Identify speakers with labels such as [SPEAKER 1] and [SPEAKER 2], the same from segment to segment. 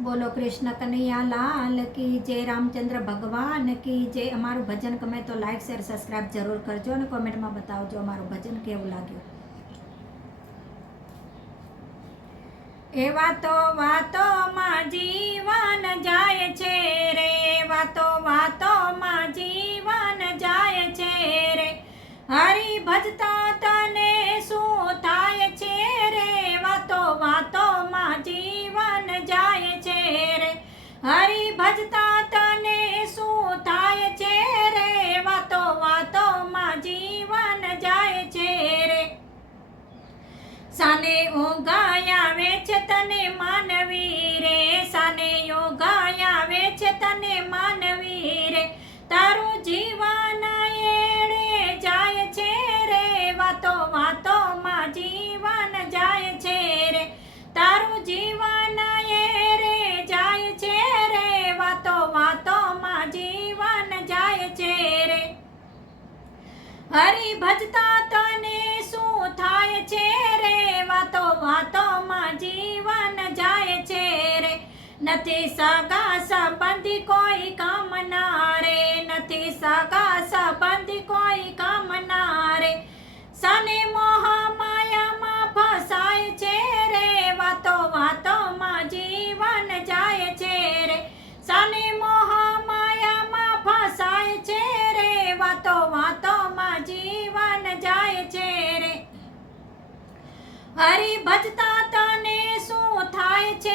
[SPEAKER 1] બોલો કૃષ્ણ કનૈયા લાલ કી જય રામચંદ્ર ભગવાન કી જય. અમારું ભજન ગમે તો લાઈક શેર સબસ્ક્રાઈબ જરૂર કરજો અને કોમેન્ટમાં બતાવજો અમારું ભજન કેવું લાગ્યું. એવા તો વાતોમાં જીવન જાય છે રે. વાતો વાતોમાં જીવન જાય છે રે. હરી ભજતા ભજતા તને શું થાય છે રે? વાતો વાતોમાં જીવન જાય છે રે. સાને ઓગાયાવે છે તને માનવી રે. સાને હરી ભજતા તને શું થાય છે રે? વાતો વાતોમાં જીવન જાય છે રે. નથી સગા સંબંધી કોઈ કામના રે. નથી સગા સંબંધી કોઈ કામના રે. સને મોહ માયામાં ફસાય છે રે. વાતો વાતોમાં જીવન જાય છે રે. સને મોહ માયામાં ફસાય છે રે. વાતો હરી ભજતા તને શું થાય છે?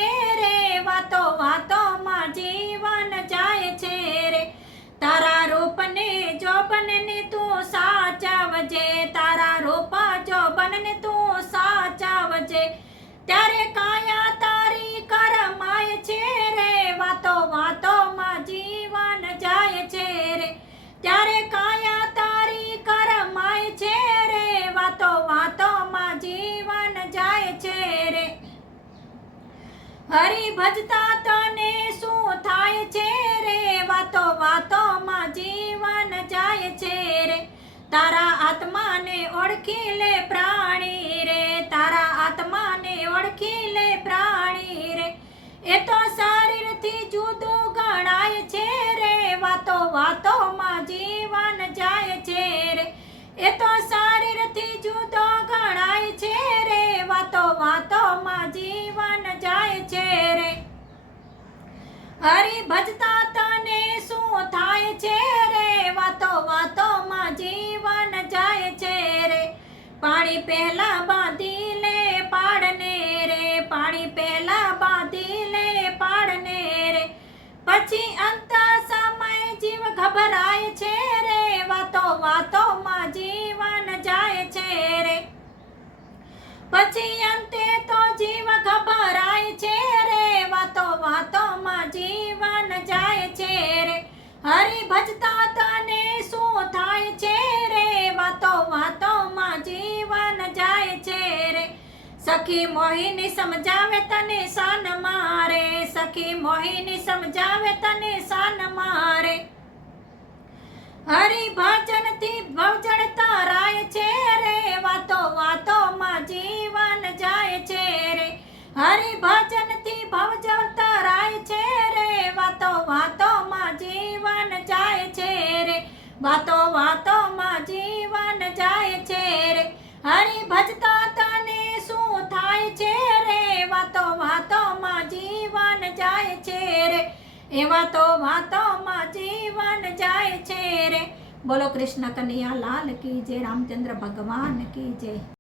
[SPEAKER 1] હરી ભજતા તને શું થાય છે રે? વાતો વાતોમાં જીવન જાય છે રે. તારા આત્માને ઓળખી લે પ્રાણી રે. તારા આત્માને ઓળખી લે પ્રાણી રે. એ તો શરીરથી જુદું ગણાય છે રે. વાતો વાતોમાં જીવન જાય છે રે. એ તો હરી ભજતા તને શું થાય છે રે? વાતો વાતોમાં જીવન જાય છે રે. પાણી પહેલા બાંધી લે પાડને રે. પાણી પહેલા બાંધી લે પાડને રે. પછી અંત સમય જીવ ઘબરાય છે રે. વાતો વાતોમાં જીવન જાય છે રે. પછી અંતે તો હરી ભજતા તને શું થાય છે રે? વાતો વાતોમાં જીવન જાય છે રે. સખી મોહિની સમજાવે તને સાન મારે. સખી મોહિની સમજાવે તને સાન મારે. હરી ભજનથી ભજન તારાય છે રે. વાતો વાતોમાં જીવન જાય છે રે. હરી ભજનથી ભજન તારાય છે રે. વાતો વાતોમાં વાતો વાતોમાં જીવન જાય છે રે. હરી ભજતા તને શું થાય છે રે? વાતો વાતોમાં જીવન જાય છે રે. તો વાતોમાં જીવન જાય છે રે. બોલો કૃષ્ણ કનૈયા, લાલ કી જય, રામચંદ્ર ભગવાન કી જય.